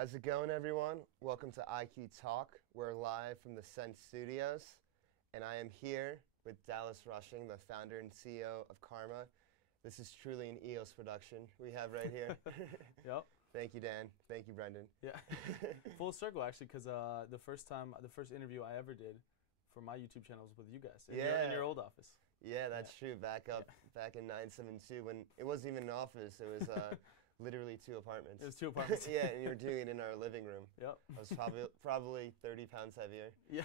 How's it going, everyone? Welcome to IQ Talk. We're live from the Sense Studios, and I am here with Dallas Rushing, the founder and CEO of Karma. This is truly an EOS production we have right here. Yep. Thank you, Dan. Thank you, Brendan. Yeah. Full circle, actually, because the first interview I ever did for my YouTube channel was with you guys in your old office. Yeah, that's true. Back in 972, when it wasn't even an office, it was literally 2 apartments. It was 2 apartments. Yeah, and you were doing it in our living room. Yep. I was probably 30 pounds heavier. Yeah.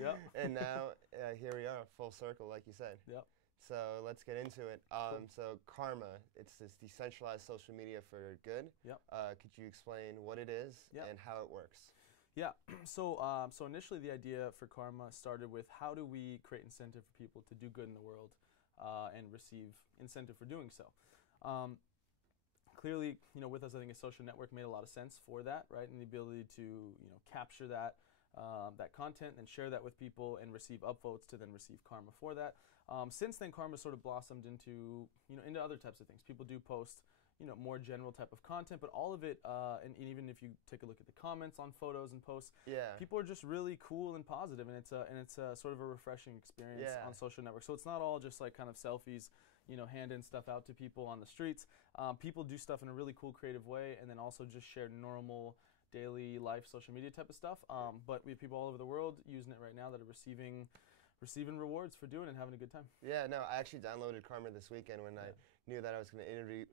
Yep. And now here we are, full circle, like you said. Yep. So let's get into it. Cool. So Karma, it's this decentralized social media for good. Yep. Could you explain what it is and how it works? Yeah. So initially the idea for Karma started with how do we create incentive for people to do good in the world and receive incentive for doing so. Clearly, with us, I think a social network made a lot of sense for that, right? And the ability to, capture that content and share that with people and receive upvotes to then receive karma for that. Since then, karma sort of blossomed into, into other types of things. People do post, more general type of content, but all of it, and even if you take a look at the comments on photos and posts, people are just really cool and positive, and it's a sort of a refreshing experience on social networks. So it's not all just like kind of selfies, handing stuff out to people on the streets. People do stuff in a really cool, creative way, and then also just share normal daily life social media type of stuff. But we have people all over the world using it right now that are receiving rewards for doing it and having a good time. Yeah, no, I actually downloaded Karma this weekend when I knew that I was going to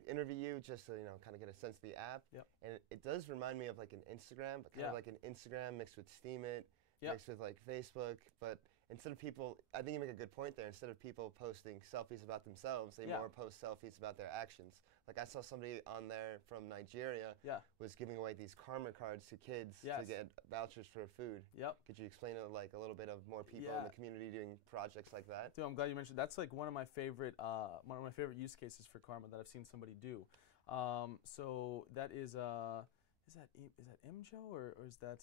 interview you, just to kind of get a sense of the app. Yep. And it does remind me of like an Instagram, but kind of like an Instagram mixed with Steemit, mixed with like Facebook. But instead of people, I think you make a good point there. Instead of people posting selfies about themselves, they more post selfies about their actions. Like I saw somebody on there from Nigeria was giving away these Karma cards to kids to get vouchers for food. Yep. Could you explain like a little bit of more people in the community doing projects like that? Dude, I'm glad you mentioned. That's like one of my favorite use cases for Karma that I've seen somebody do. So that is that Imjo or is that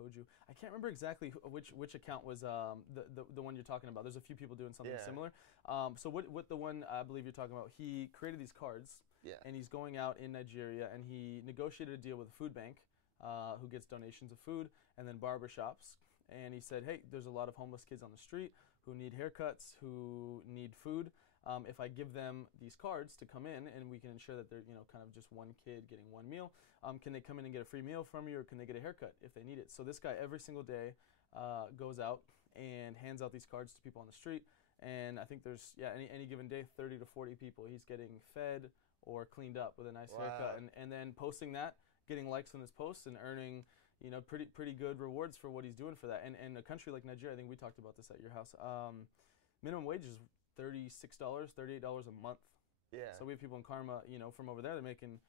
Toju? I can't remember exactly which account was the one you're talking about. There's a few people doing something similar. So what the one I believe you're talking about, he created these cards, and he's going out in Nigeria, and he negotiated a deal with a food bank who gets donations of food, and then barbershops. And he said, hey, there's a lot of homeless kids on the street who need haircuts, who need food. If I give them these cards to come in and we can ensure that they're, kind of just one kid getting one meal, can they come in and get a free meal from you, or can they get a haircut if they need it? So this guy every single day goes out and hands out these cards to people on the street. And I think there's, any given day, 30 to 40 people he's getting fed or cleaned up with a nice haircut. And then posting that, getting likes on his posts and earning pretty good rewards for what he's doing for that. And a country like Nigeria, I think we talked about this at your house, minimum wage is $36, $38 a month. Yeah. So we have people in Karma, from over there, they're making,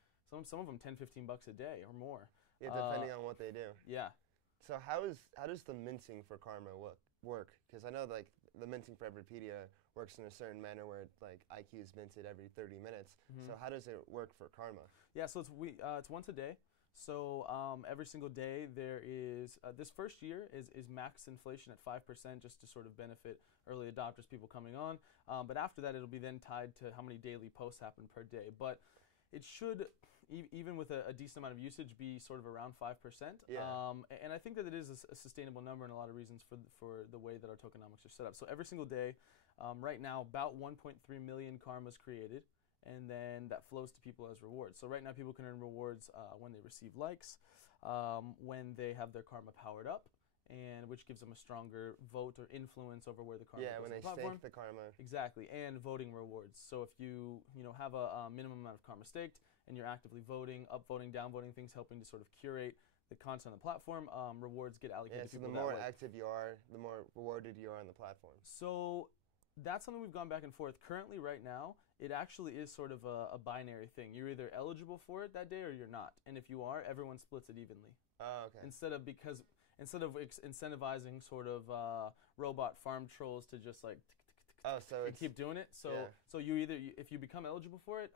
some of them 10, 15 bucks a day or more. Yeah, depending on what they do. Yeah. So how does the minting for Karma work? Because I know like the minting for Everpedia works in a certain manner where like IQ is minted every 30 minutes. So how does it work for Karma? Yeah, so it's once a day. So every single day there is, this first year is max inflation at 5% just to sort of benefit early adopters, people coming on. But after that it'll be then tied to how many daily posts happen per day. But it should, even with a decent amount of usage, be sort of around 5%. Yeah. And I think that it is a sustainable number and a lot of reasons for the way that our tokenomics are set up. So every single day, right now, about 1.3 million karmas created, and then that flows to people as rewards. So right now people can earn rewards when they receive likes, when they have their karma powered up, and which gives them a stronger vote or influence over where the karma goes when they stake the karma. Exactly, and voting rewards. So if you have a minimum amount of karma staked and you're actively voting, upvoting, downvoting things, helping to sort of curate the content on the platform, rewards get allocated to people. So the more active you are, the more rewarded you are on the platform. So that's something we've gone back and forth. Currently, right now, it actually is sort of a binary thing. You're either eligible for it that day or you're not. And if you are, everyone splits it evenly. Oh, okay. Instead of incentivizing sort of robot farm trolls to just like keep doing it. So you if you become eligible for it,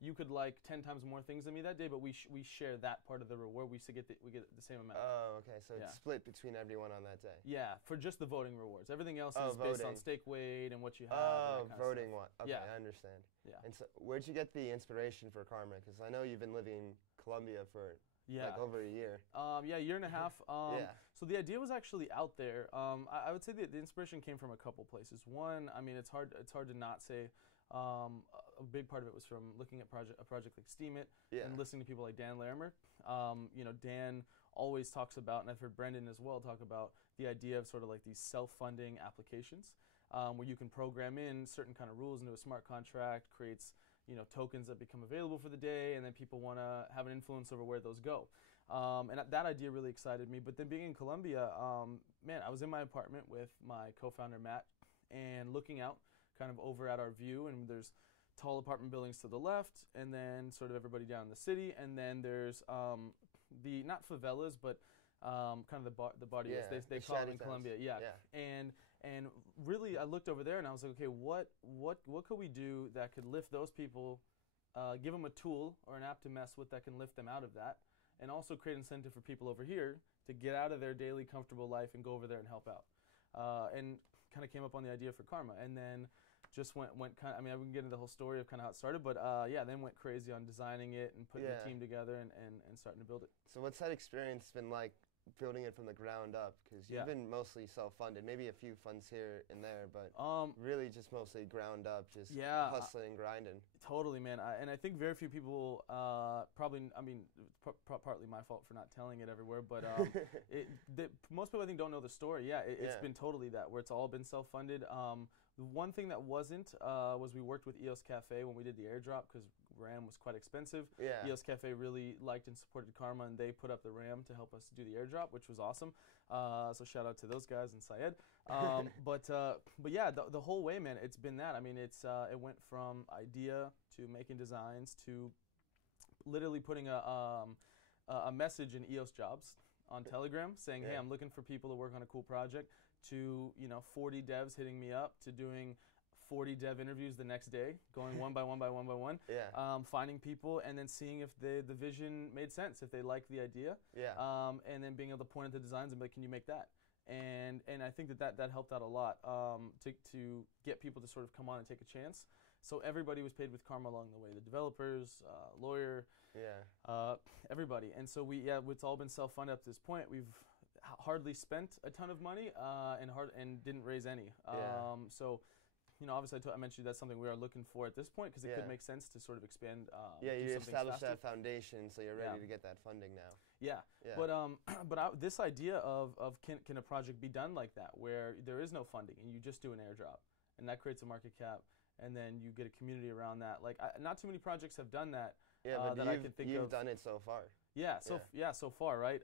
you could like 10 times more things than me that day, but we share that part of the reward. We get the same amount. Oh, okay. So it's split between everyone on that day. Yeah, for just the voting rewards. Everything else is based on stake weight and what you have. Oh, voting one. Okay, I understand. Yeah. And so where'd you get the inspiration for Karma? Because I know you've been living Colombia for like over a year. Yeah, a year and a half. Yeah. So the idea was actually out there. I would say that the inspiration came from a couple places. One, I mean, it's hard to not say. A big part of it was from looking at a project like Steam It and listening to people like Dan Larimer. You know, Dan always talks about, and I've heard Brendan as well talk about, the idea of sort of like these self-funding applications where you can program in certain kind of rules into a smart contract, creates, you know, tokens that become available for the day, and then people want to have an influence over where those go. And that idea really excited me. But then being in Colombia, man, I was in my apartment with my co-founder Matt and looking out kind of over at our view, and there's tall apartment buildings to the left, and then sort of everybody down in the city, and then there's the, not favelas, but kind of the barrios, they call it in Colombia, and really I looked over there and I was like, okay, what could we do that could lift those people, give them a tool or an app to mess with that can lift them out of that, and also create incentive for people over here to get out of their daily comfortable life and go over there and help out, and kind of came up on the idea for Karma, and then just went kind of, I mean, I wouldn't get into the whole story of kind of how it started, but yeah, then went crazy on designing it and putting the team together and starting to build it. So what's that experience been like, building it from the ground up? Because you've been mostly self-funded, maybe a few funds here and there, but really just mostly ground up, just hustling and grinding. Totally, man. And I think very few people probably, I mean, partly my fault for not telling it everywhere, but most people I think don't know the story. Yeah, it's been totally that, where it's all been self-funded. One thing that wasn't was we worked with EOS Cafe when we did the airdrop, because RAM was quite expensive. Yeah. EOS Cafe really liked and supported Karma, and they put up the RAM to help us do the airdrop, which was awesome. So shout out to those guys and Syed. But yeah, the whole way, man, it's been that. I mean, it went from idea to making designs to literally putting a message in EOS Jobs on Telegram saying, hey, I'm looking for people to work on a cool project, to, you know, 40 devs hitting me up, to doing 40 dev interviews the next day, going one by one by one by one, finding people and then seeing if the vision made sense, if they liked the idea, and then being able to point at the designs and be like, can you make that? And I think that helped out a lot, to get people to sort of come on and take a chance. So everybody was paid with Karma along the way, the developers, lawyer, everybody. And so it's all been self-funded up to this point. We've hardly spent a ton of money and didn't raise any. So, you know, obviously I mentioned that's something we are looking for at this point, because it could make sense to sort of expand. You established that foundation, so you're ready to get that funding now. But this idea of can a project be done like that, where there is no funding and you just do an airdrop, and that creates a market cap, and then you get a community around that. Like, not too many projects have done that. But that I can think you've done it so far. So far, right?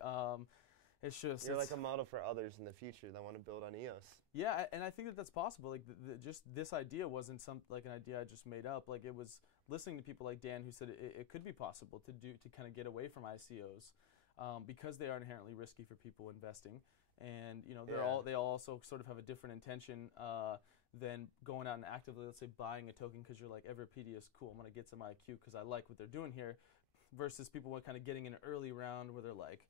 It's just you're like a model for others in the future that want to build on EOS. Yeah, and I think that's possible. Like, just this idea wasn't like an idea I just made up. Like, it was listening to people like Dan who said it could be possible to kind of get away from ICOs, because they are inherently risky for people investing, and you know they all also sort of have a different intention than going out and actively, let's say, buying a token because you're like, Everpedia is cool, I'm gonna get some IQ because I like what they're doing here, versus people kind of getting in an early round where they're like,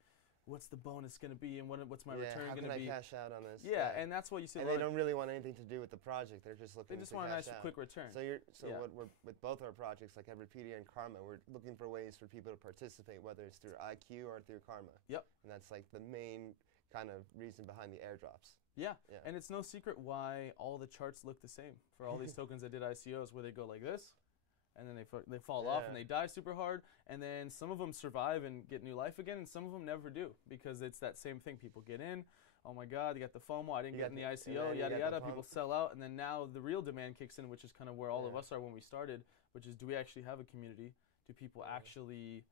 what's the bonus going to be, and what's my return going to be? How can I cash out on this? And that's what you see. And they don't really want anything to do with the project. They're just looking. They just want a nice, quick return. So what we're with both our projects, like Everpedia and Karma, we're looking for ways for people to participate, whether it's through IQ or through Karma. Yep. And that's like the main kind of reason behind the airdrops. Yeah. And it's no secret why all the charts look the same for all these tokens that did ICOs, where they go like this, and then they fall off and they die super hard, and then some of them survive and get new life again, and some of them never do, because it's that same thing. People get in, oh my God, you got the FOMO, I didn't get in the ICO, yada yada, people sell out, and then now the real demand kicks in, which is kind of where all of us are when we started, which is, do we actually have a community? Do people actually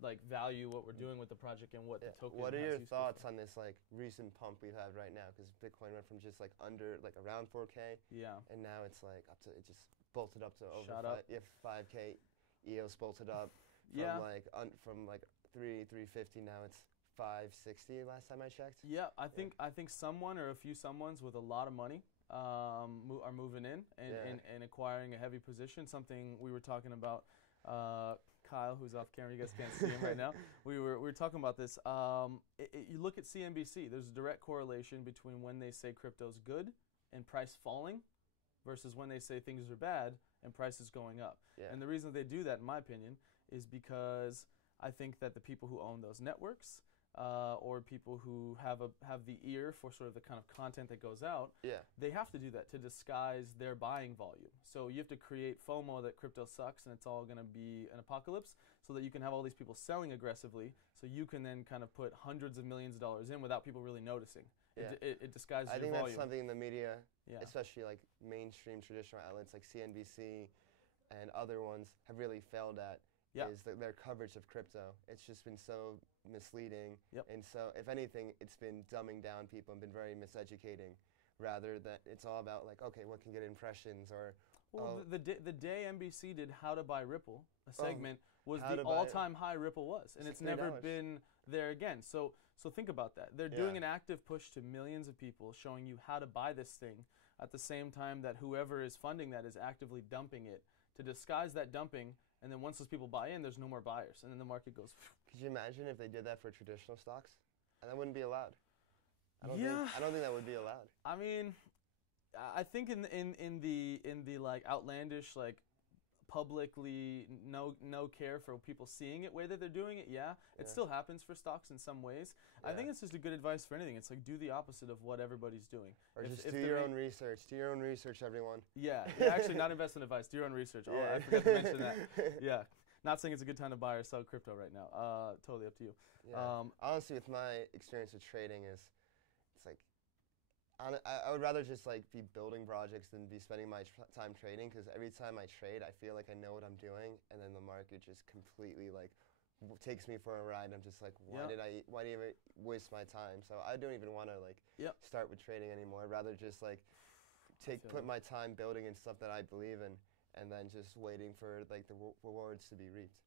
like value what we're doing with the project and what the token What are your thoughts on this like recent pump we've had right now? Because Bitcoin went from just like around 4K, and now it's like up to, it just bolted up to over 5K. EOS bolted up from like 350. Now it's 560 last time I checked. I think someone or a few someones with a lot of money are moving in and acquiring a heavy position. Something we were talking about. Kyle, who's off camera, you guys can't see him right now. We were talking about this. You look at CNBC. There's a direct correlation between when they say crypto's good and price falling, versus when they say things are bad and prices going up. And the reason they do that, in my opinion, is because I think that the people who own those networks or people who have the ear for sort of the kind of content that goes out, they have to do that to disguise their buying volume. So you have to create FOMO that crypto sucks and it's all going to be an apocalypse, so that you can have all these people selling aggressively, so you can then kind of put hundreds of millions of dollars in without people really noticing. It disguises your volume. I think that's something in the media, especially like mainstream traditional outlets like CNBC and other ones, have really failed at. Is their coverage of crypto. It's just been so misleading, and so if anything, it's been dumbing down people and been very miseducating, rather than it's all about like, okay, what can get impressions or. Well, the day NBC did How to Buy Ripple, a segment was the all-time high Ripple was, and it's never been there again. So think about that. They're doing an active push to millions of people, showing you how to buy this thing, at the same time that whoever is funding that is actively dumping it to disguise that dumping. And then once those people buy in, there's no more buyers, and then the market goes. Could you imagine if they did that for traditional stocks? And that wouldn't be allowed. I don't think that would be allowed. I mean, I think in the like outlandish, like publicly no care for people seeing it way that they're doing it, it still happens for stocks in some ways. I think it's just a good advice for anything. It's like, do the opposite of what everybody's doing. Or just do your own research. Do your own research, everyone. Actually, not investment advice. Do your own research. Oh, I forgot to mention that. Not saying it's a good time to buy or sell crypto right now. Totally up to you. Honestly, with my experience with trading, it's like, I would rather just like be building projects than be spending my time trading, because every time I trade, I feel like I know what I'm doing, and then the market just completely like takes me for a ride. I'm just like, why did I even waste my time? So I don't even want to like start with trading anymore. I'd rather just like put my time building in stuff that I believe in, and then just waiting for like the rewards to be reaped.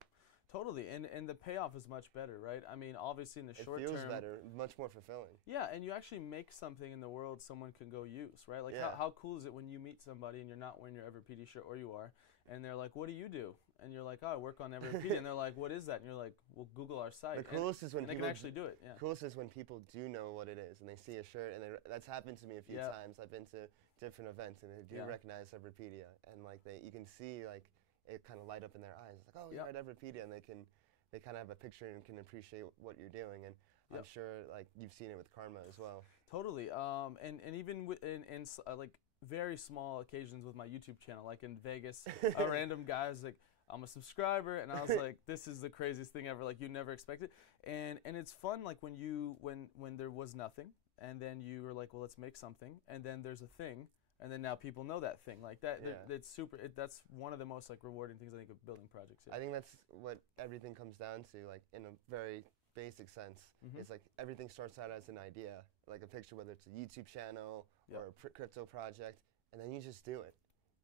Totally, and the payoff is much better, right? I mean, obviously in the short term, it feels better, much more fulfilling. Yeah, and you actually make something in the world someone can go use, right? Like how cool is it when you meet somebody and you're not wearing your Everpedia shirt, or you are, and they're like, "What do you do?" And you're like, "Oh, I work on Everpedia," and they're like, "What is that?" And you're like, "Well, Google our site." The coolest is when they can actually do it. The coolest is when people do know what it is and they see a shirt, and that's happened to me a few times. I've been to different events and they do recognize Everpedia, and like you can see like it kind of light up in their eyes. It's like, "Oh, you're at Everpedia," and they kind of have a picture and can appreciate what you're doing, and I'm sure like you've seen it with Karma as well. Totally, and even in like very small occasions with my YouTube channel, like in Vegas, a random guy was like, "I'm a subscriber," and I was like, "This is the craziest thing ever!" Like you never expect it, and it's fun like when there was nothing, and then you were like, "Well, let's make something," and then there's a thing. And then now people know that thing like that. It's super. That's one of the most like rewarding things I think of building projects. I think that's what everything comes down to, like in a very basic sense. It's like everything starts out as an idea, like a picture, whether it's a YouTube channel or a crypto project, and then you just do it.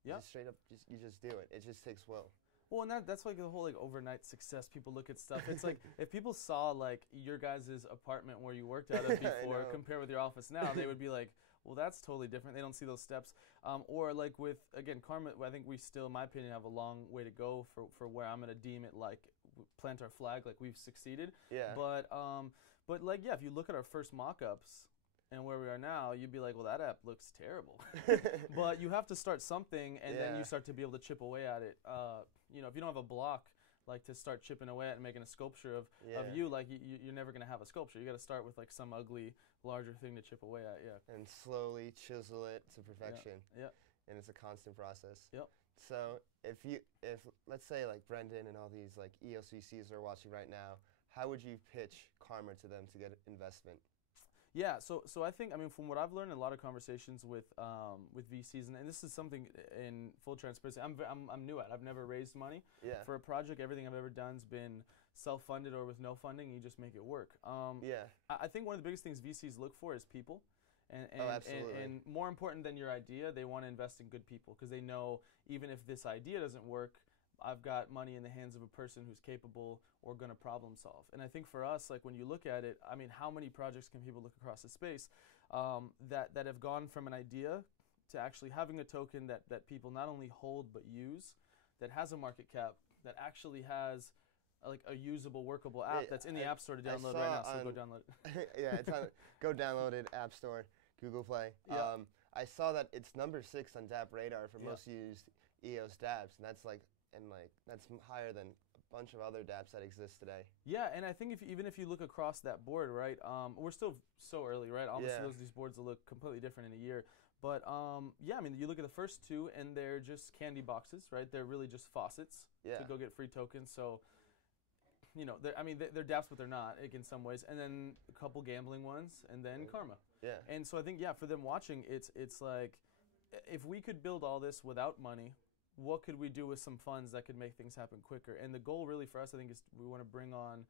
Just straight up, you just do it. It just takes will. Well, and that's like the whole like overnight success. People look at stuff. It's like if people saw like your guys' apartment where you worked out of before, compare with your office now, they would be like, well, that's totally different. They don't see those steps. Or like with, again, Karma, I think we still, in my opinion, have a long way to go for where I'm going to deem it like plant our flag, like we've succeeded. But like, if you look at our first mock-ups and where we are now, you'd be like, well, that app looks terrible. But you have to start something, and then you start to be able to chip away at it. You know, if you don't have a block, like to start chipping away at and making a sculpture of you, like you're never going to have a sculpture. You got to start with like some ugly, larger thing to chip away at, and slowly chisel it to perfection. And it's a constant process. So if let's say like Brendan and all these like EOS VCs are watching right now, how would you pitch Karma to them to get investment? So I think, I mean, from what I've learned in a lot of conversations with VCs, and this is something in full transparency, I'm new at. I've never raised money for a project. Everything I've ever done's been self-funded or with no funding, and you just make it work. I think one of the biggest things VCs look for is people. And more important than your idea, they want to invest in good people, because they know even if this idea doesn't work, I've got money in the hands of a person who's capable or going to problem solve. And I think for us, like when you look at it, I mean, how many projects can people look across the space that have gone from an idea to actually having a token that people not only hold but use, that has a market cap, that actually has like a usable, workable app that's in the App Store to download right now, so go download it. It's on, go download it, App Store, Google Play. I saw that it's number 6 on dApp radar for most used EOS dApps, and that's higher than bunch of other dApps that exist today. Yeah, and I think even if you look across that board, right, we're still so early, right? Obviously, these boards will look completely different in a year. But yeah, I mean, you look at the first two, and they're just candy boxes, right? They're really just faucets to go get free tokens. So, you know, they're dApps, but they're not, like, in some ways. And then a couple gambling ones, and then Karma. Yeah. And so I think, yeah, for them watching, it's like, if we could build all this without money, what could we do with some funds that could make things happen quicker? And the goal really for us, I think, is we want to bring on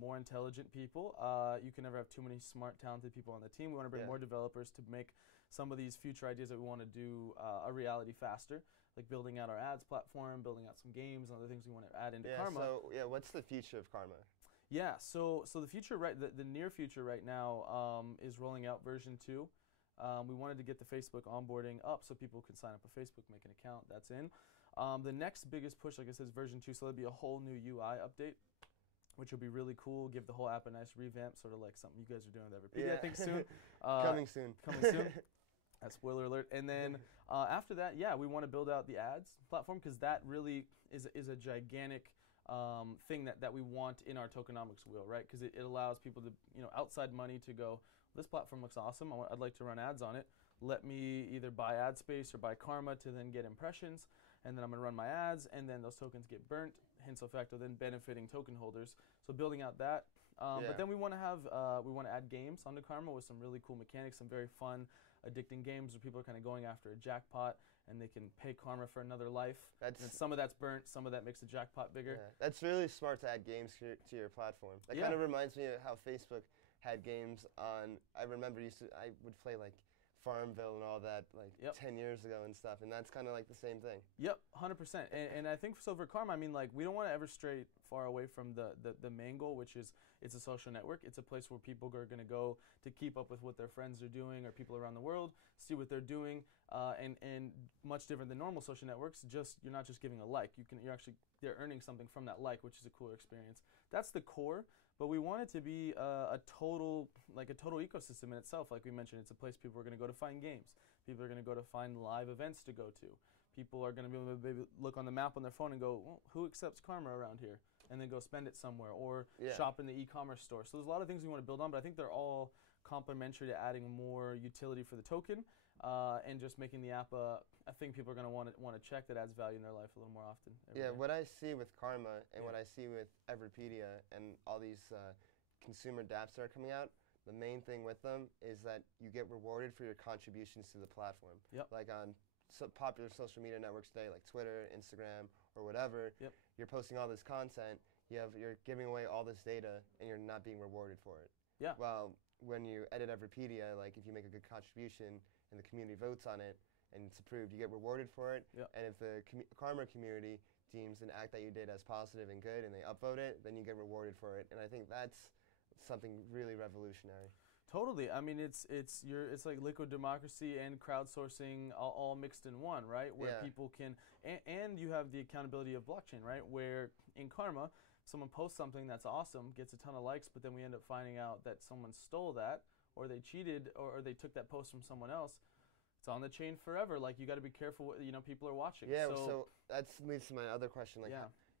more intelligent people. You can never have too many smart, talented people on the team. We want to bring more developers to make some of these future ideas that we want to do a reality faster, like building out our ads platform, building out some games and other things we want to add into Karma. So, what's the future of Karma? Yeah, so the future, right, the near future right now is rolling out version 2. We wanted to get the Facebook onboarding up so people can sign up for Facebook, make an account. That's in. The next biggest push, like I said, is version 2. So there'll be a whole new UI update, which will be really cool. Give the whole app a nice revamp, sort of like something you guys are doing with Everpedia, I think, soon. Coming soon. Coming soon. That's spoiler alert. And then after that, we want to build out the ads platform, because that really is a gigantic thing that we want in our tokenomics wheel, right? Because it allows people to, outside money to go, this platform looks awesome. I'd like to run ads on it. Let me either buy ad space or buy Karma to then get impressions, and then I'm going to run my ads, and then those tokens get burnt, hence de facto then benefiting token holders. So building out that. But then we want to add games onto Karma with some really cool mechanics, some very fun, addicting games where people are kind of going after a jackpot, and they can pay Karma for another life. And some of that's burnt, some of that makes the jackpot bigger. Yeah, that's really smart to add games to your platform. That kind of reminds me of how Facebook had games on. I remember I would play like Farmville and all that 10 years ago and stuff, and that's kind of like the same thing. Yep, 100%. And I think so for Karma, I mean, like, we don't want to ever stray far away from the main goal, which is it's a social network. It's a place where people are going to go to keep up with what their friends are doing, or people around the world see what they're doing, and much different than normal social networks. You're not just giving a like. They're earning something from that like, which is a cooler experience. That's the core. But we want it to be a total ecosystem in itself. Like we mentioned, it's a place people are going to go to find games. People are going to go to find live events to go to. People are going to be able to maybe look on the map on their phone and go, well, who accepts Karma around here? And then go spend it somewhere, or shop in the e-commerce store. So there's a lot of things we want to build on, but I think they're all complementary to adding more utility for the token, and just making the app a thing people are going to want to check that adds value in their life a little more often. What I see with Karma and what I see with Everpedia and all these consumer dApps that are coming out, the main thing with them is that you get rewarded for your contributions to the platform. Like on popular social media networks today, like Twitter, Instagram, or whatever, you're posting all this content, you're giving away all this data, and you're not being rewarded for it. Well, when you edit Everpedia, like if you make a good contribution and the community votes on it and it's approved, you get rewarded for it. And if the Karma community deems an act that you did as positive and good and they upvote it, then you get rewarded for it. And I think that's something really revolutionary. Totally. I mean, it's like liquid democracy and crowdsourcing all mixed in one, right? Where people can, and you have the accountability of blockchain, right? Where in Karma, someone posts something that's awesome, gets a ton of likes, but then we end up finding out that someone stole that, or they cheated, or they took that post from someone else. It's on the chain forever. Like, you got to be careful what, people are watching. So that leads to my other question. Like,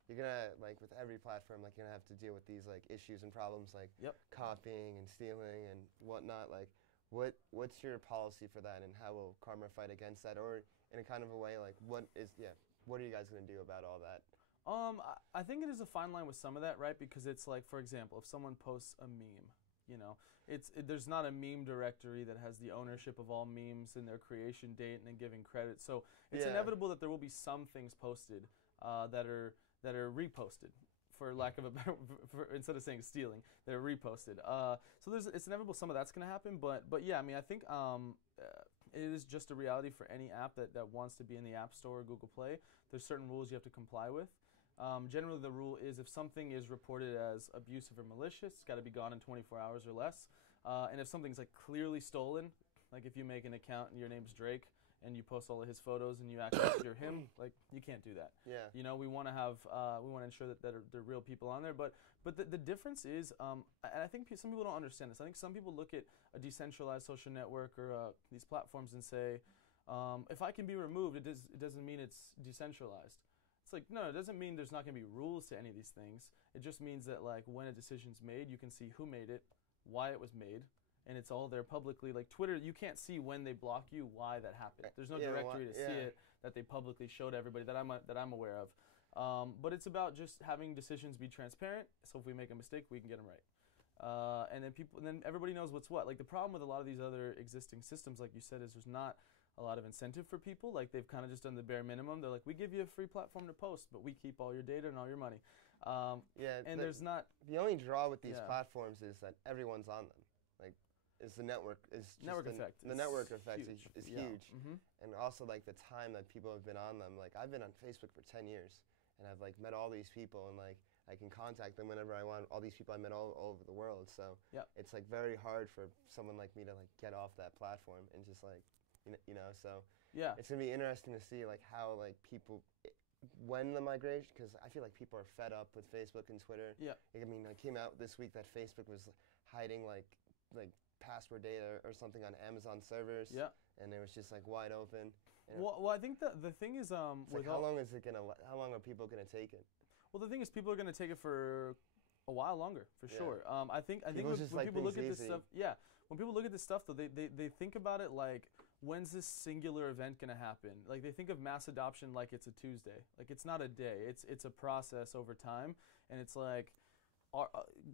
you're gonna, like, with every platform, like, you're gonna have to deal with these like issues and problems like copying and stealing and whatnot. Like, what's your policy for that, and how will Karma fight against that, or in a kind of a way, like, what are you guys gonna do about all that? I think it is a fine line with some of that, right? Because it's like, for example, if someone posts a meme, there's not a meme directory that has the ownership of all memes and their creation date and then giving credit. So it's inevitable that there will be some things posted that are reposted, for lack of a better, instead of saying stealing, they're reposted. So it's inevitable some of that's going to happen. But yeah, I mean, I think it is just a reality for any app that wants to be in the App Store or Google Play. There's certain rules you have to comply with. Generally, the rule is if something is reported as abusive or malicious, it's got to be gone in 24 hours or less. And if something's like clearly stolen, like if you make an account and your name's Drake and you post all of his photos and you act like you're him, like, you can't do that. We want to ensure that there are real people on there. But the difference is, and I think some people don't understand this. I think some people look at a decentralized social network or these platforms and say, if I can be removed, it doesn't mean it's decentralized. It's like, no, it doesn't mean there's not going to be rules to any of these things. It just means that like when a decision's made, you can see who made it, why it was made, and it's all there publicly. Like Twitter, you can't see when they block you why that happened. There's no directory to see it that they publicly show to everybody that I'm aware of. But it's about just having decisions be transparent. So if we make a mistake, we can get them right. And then everybody knows what's what. Like the problem with a lot of these other existing systems, like you said, is there's not a lot of incentive for people. Like they've kind of just done the bare minimum. They're like, we give you a free platform to post, but we keep all your data and all your money. And there's not. The only draw with these platforms is that everyone's on them. Like, is the network is just network effect. The network effect is huge, Mm-hmm. and also like the time that people have been on them. Like I've been on Facebook for 10 years, and I've like met all these people, and like I can contact them whenever I want. All these people I met all over the world. So it's like very hard for someone like me to like get off that platform and just like. So it's gonna be interesting to see like how like people when the migration, because I feel like people are fed up with Facebook and Twitter. I mean, it came out this week that Facebook was hiding like password data or something on Amazon servers. And it was just like wide open. Well, I think the thing is like how long are people gonna take it? Well, the thing is people are gonna take it for a while longer, for sure. I think when people look at this stuff, when people look at this stuff though, they think about it like, when's this singular event going to happen? Like they think of mass adoption like it's a Tuesday. Like it's not a day. It's a process over time. And it's like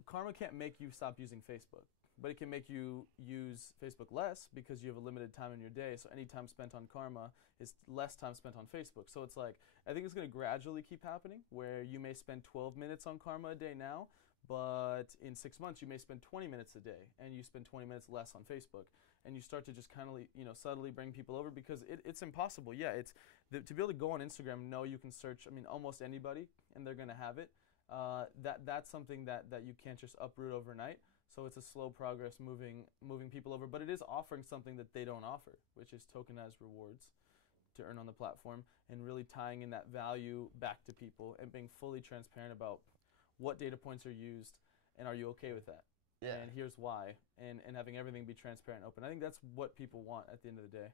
karma can't make you stop using Facebook, but it can make you use Facebook less because you have a limited time in your day. So any time spent on karma is less time spent on Facebook. So it's like, I think it's going to gradually keep happening where you may spend 12 minutes on karma a day now, but in 6 months you may spend 20 minutes a day and you spend 20 minutes less on Facebook. And you start to just kind of, subtly bring people over because it's impossible. To be able to go on Instagram, know you can search, almost anybody, and they're going to have it. That's something that you can't just uproot overnight. So it's a slow progress moving people over. But it is offering something that they don't offer, which is tokenized rewards to earn on the platform and really tying in that value back to people and being fully transparent about what data points are used and are you okay with that? And here's why, and having everything be transparent and open. I think that's what people want at the end of the day.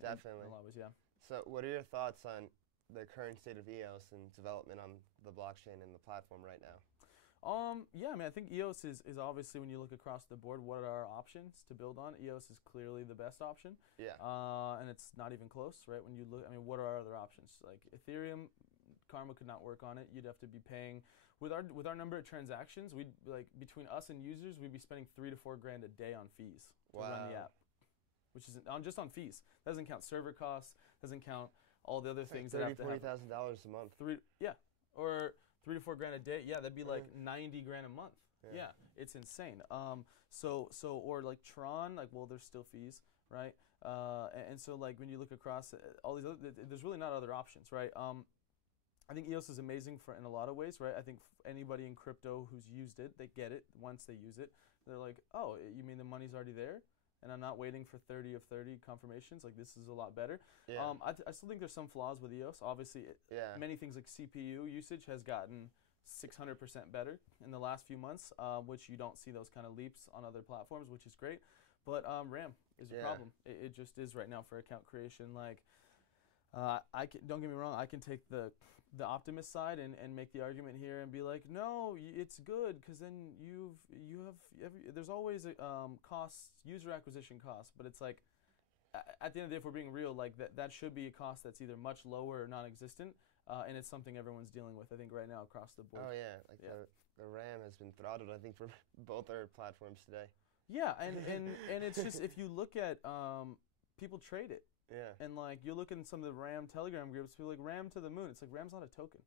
Definitely. In a lot of ways, So what are your thoughts on the current state of EOS and development on the blockchain and the platform right now? I think EOS is obviously, when you look across the board, what are our options to build on? EOS is clearly the best option. And it's not even close, right? When you look, what are our other options? Like Ethereum, Karma could not work on it. You'd have to be paying. With our number of transactions, we'd like between us and users, we'd be spending $3,000 to $4,000 a day on fees to run the app, which is just on fees. Doesn't count server costs. Doesn't count all the other things. Like $30,000, $40,000 a month. Or $3,000 to $4,000 a day. That'd be like $90,000 a month. It's insane. Or like Tron, there's still fees, right? And so like when you look across all these other, there's really not other options, right? I think EOS is amazing in a lot of ways, right? I think anybody in crypto who's used it, they get it once they use it. They're like, oh, you mean the money's already there? And I'm not waiting for 30 of 30 confirmations. Like, this is a lot better. I still think there's some flaws with EOS. Obviously, many things like CPU usage has gotten 600% better in the last few months, which you don't see those kind of leaps on other platforms, which is great. But RAM is a problem. It just is right now for account creation. Like, don't get me wrong, I can take the optimist side and make the argument here and be like, no, it's good because then there's always costs, user acquisition costs, but it's like at the end of the day, if we're being real, like that should be a cost that's either much lower or non-existent, and it's something everyone's dealing with, I think, right now across the board. The RAM has been throttled, I think, for both our platforms today. And it's just, if you look at people trade it. And like you look in some of the RAM Telegram groups, people like RAM to the moon. It's like RAM's not a token.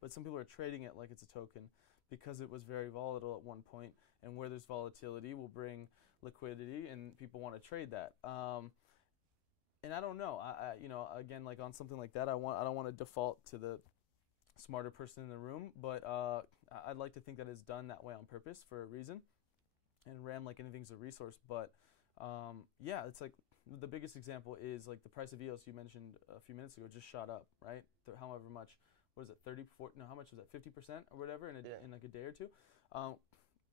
But some people are trading it like it's a token because it was very volatile at one point, and where there's volatility will bring liquidity, and people want to trade that. And I don't know. Again, like on something like that, I don't want to default to the smarter person in the room, but I'd like to think that it's done that way on purpose for a reason. And RAM, like anything's a resource, but it's like. The biggest example is like the price of EOS you mentioned a few minutes ago just shot up, right? However much, what is it, 30, 40, no, how much was that, 50% or whatever in like a day or two?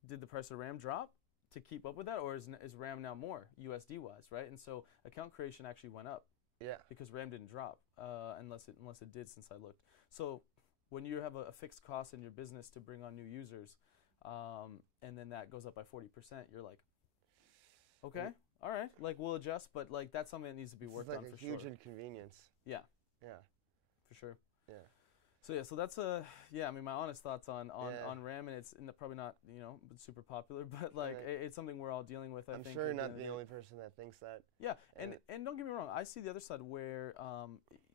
Did the price of RAM drop to keep up with that, or is RAM now more USD wise, right? And so account creation actually went up Yeah. Because RAM didn't drop unless it did since I looked. So when you have a fixed cost in your business to bring on new users, and then that goes up by 40%, you're like, okay, all right, like we'll adjust, but like that's something that needs to be worked on for sure. It's like a huge inconvenience. Yeah. Yeah. For sure. Yeah. So that's I mean, my honest thoughts on RAM, and it's probably not super popular, but like it's something we're all dealing with. I'm sure you're not the only person that thinks that. Yeah, and don't get me wrong, I see the other side where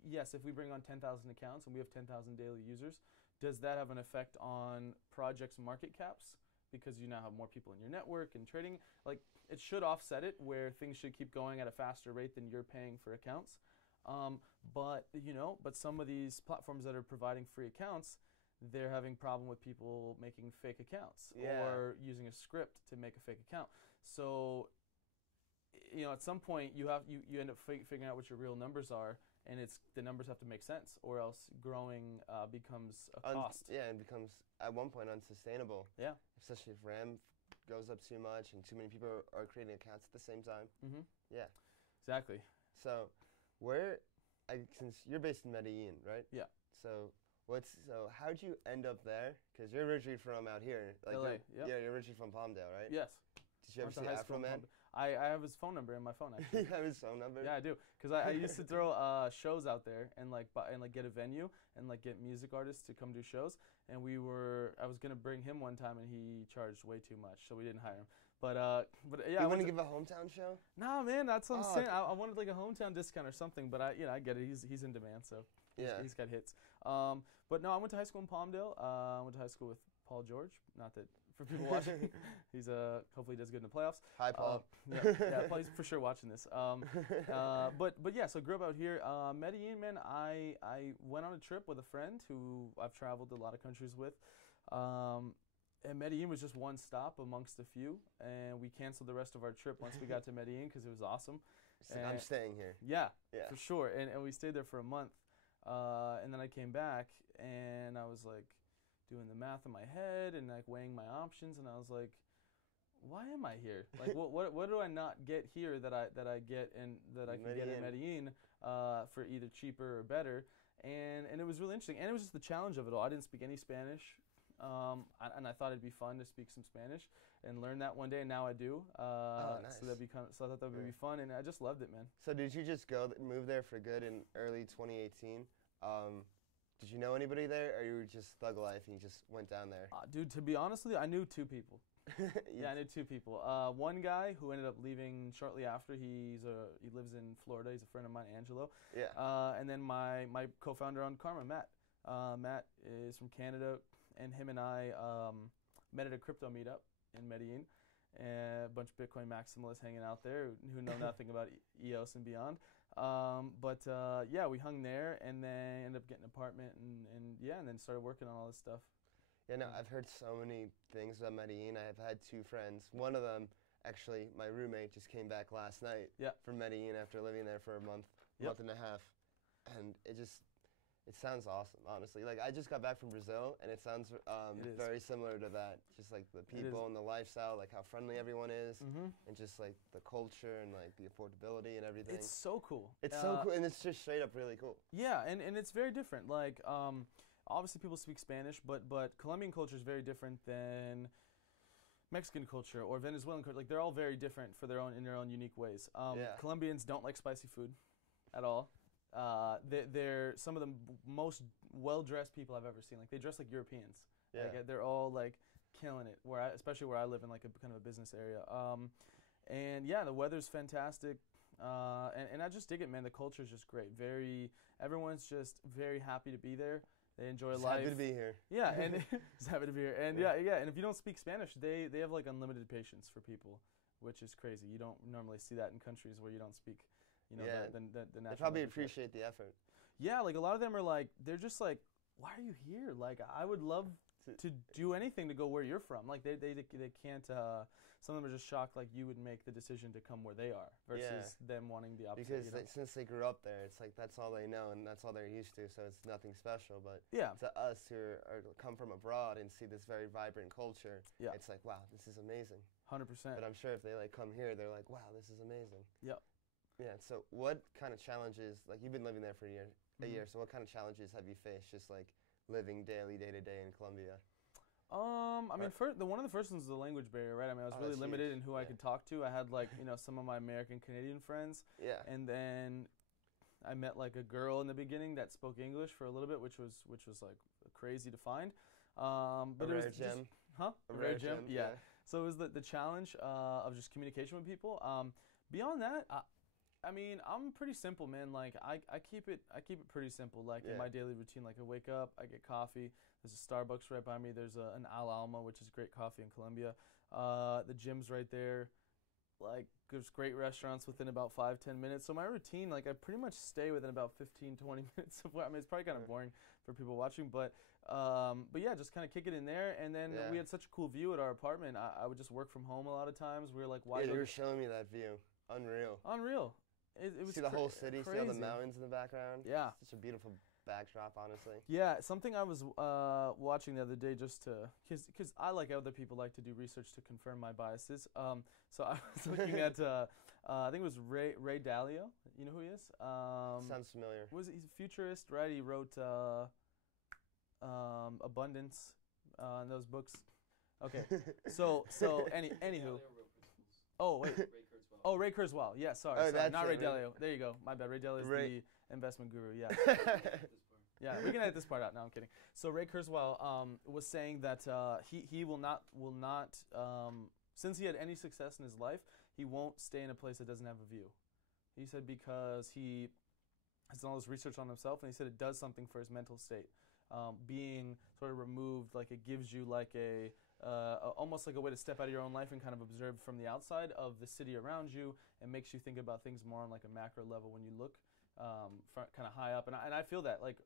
yes, if we bring on 10,000 accounts and we have 10,000 daily users, does that have an effect on projects' market caps? Because you now have more people in your network and trading. Like it should offset it, where things should keep going at a faster rate than you're paying for accounts. But some of these platforms that are providing free accounts, they're having problem with people making fake accounts or using a script to make a fake account. So, at some point you end up figuring out what your real numbers are, and the numbers have to make sense, or else growing becomes a cost. And becomes at one point unsustainable. Yeah. Especially if RAM goes up too much and too many people are creating accounts at the same time. Mm-hmm. Yeah. Exactly. So, since you're based in Medellín, right? Yeah. So how'd you end up there? Because you're originally from out here. Like LA, Yeah, you're originally from Palmdale, right? Yes. Did you ever see Afro Man? I have his phone number in my phone, actually. You have his phone number? Yeah, I do. Because I used to throw shows out there and get a venue and like get music artists to come do shows. And I was gonna bring him one time, and he charged way too much, so we didn't hire him. But yeah. You want to give a hometown show? Nah, man, that's what I'm saying. I wanted like a hometown discount or something, but I get it. He's in demand, so he's got hits. But no, I went to high school in Palmdale. I went to high school with Paul George. Not that for people watching, he's hopefully does good in the playoffs. Hi, Paul. Yeah, Paul's for sure watching this. But yeah, so grew up out here. Medellín, man. I went on a trip with a friend who I've traveled a lot of countries with. And Medellín was just one stop amongst a few, and we canceled the rest of our trip once we got to Medellín because it was awesome. I'm staying here. Yeah, for sure. And we stayed there for a month, and then I came back, and I was like doing the math in my head and like weighing my options, and I was like, why am I here? Like, what do I not get here that I get and that I can get in Medellín for either cheaper or better? And it was really interesting, and it was just the challenge of it all. I didn't speak any Spanish. And I thought it'd be fun to speak some Spanish and learn that one day, and now I do. Nice. So I thought that would be fun, and I just loved it, man. So did you just move there for good in early 2018? Did you know anybody there, or you were just thug life and you just went down there? Dude, to be honest with you, I knew two people. Yeah, I knew two people. One guy who ended up leaving shortly after. He lives in Florida. He's a friend of mine, Angelo. Yeah. And then my co-founder on Karma, Matt. Matt is from Canada. And him and I met at a crypto meetup in Medellín, and a bunch of Bitcoin maximalists hanging out there who know nothing about EOS and beyond. Yeah, we hung there, and then ended up getting an apartment, and then started working on all this stuff. Yeah, no, I've heard so many things about Medellín. I have had two friends. One of them, actually, my roommate just came back last night from Medellín after living there for a month and a half, and it sounds awesome, honestly. Like, I just got back from Brazil, and it sounds very similar to that. Just, like, the people and the lifestyle, like, how friendly everyone is, and just, like, the culture and, like, the affordability and everything. It's so cool. It's so cool, and it's just straight up really cool. Yeah, and it's very different. Like, obviously people speak Spanish, but Colombian culture is very different than Mexican culture or Venezuelan culture. Like, they're all very different in their own unique ways. Colombians don't like spicy food at all. They're some of the most well-dressed people I've ever seen. Like, they dress like Europeans. Yeah. Like, they're all like killing it. Especially where I live in like a kind of a business area. And yeah, the weather's fantastic. And I just dig it, man. The culture is just great. Everyone's just very happy to be there. They enjoy life. Happy to be here. Yeah, and just happy to be here. And yeah. And if you don't speak Spanish, they have like unlimited patience for people, which is crazy. You don't normally see that in countries where you don't speak. The natural they probably language. Appreciate the effort. Yeah, like a lot of them are like, they're just like, why are you here? Like, I would love to do anything to go where you're from. Like, they can't, some of them are just shocked like you would make the decision to come where they are versus them wanting the opposite. Because since they grew up there, it's like that's all they know and that's all they're used to, so it's nothing special. But to us who come from abroad and see this very vibrant culture, it's like, wow, this is amazing. 100%. But I'm sure if they like come here, they're like, wow, this is amazing. Yep. Yeah. So what kind of challenges, like you've been living there for a year, so what kind of challenges have you faced just like living daily, day to day in Colombia? I mean, one of the first ones was the language barrier, right? I mean, I was really limited in who I could talk to. I had like, some of my American Canadian friends. Yeah. And then I met like a girl in the beginning that spoke English for a little bit, which was like crazy to find. But a it was rare gem. A rare gem. Yeah. So it was the challenge of just communication with people. Beyond that, I mean, I'm pretty simple, man. Like I keep it pretty simple. Like in my daily routine, like I wake up, I get coffee. There's a Starbucks right by me. There's an Al Alma, which is great coffee in Colombia. The gym's right there. Like there's great restaurants within about 5-10 minutes. So my routine, like I pretty much stay within about 15-20 minutes of where, I mean, it's probably kind of boring for people watching, but yeah, just kind of kick it in there. And then we had such a cool view at our apartment. I would just work from home a lot of times. We were like, why? Yeah, you were showing me that view. Unreal. It was see the whole city, crazy. See all the mountains in the background. Yeah. Such a beautiful backdrop, honestly. Yeah, something I was watching the other day just to, because I, like other people, like to do research to confirm my biases. So I was looking at, I think it was Ray Dalio. You know who he is? Sounds familiar. He's a futurist, right? He wrote Abundance in those books. Okay, so anywho. Oh wait. Oh, Ray Kurzweil. Yeah, sorry, not Ray Dalio. There you go. My bad. Ray Dalio is the investment guru. Yeah. Yeah, we can edit this part out. No, I'm kidding. So Ray Kurzweil was saying that he will not since he had any success in his life, he won't stay in a place that doesn't have a view. He said because he has done all this research on himself, and he said it does something for his mental state. Being sort of removed, like it gives you like almost like a way to step out of your own life and kind of observe from the outside of the city around you, and makes you think about things more on like a macro level when you look kind of high up. And I feel that like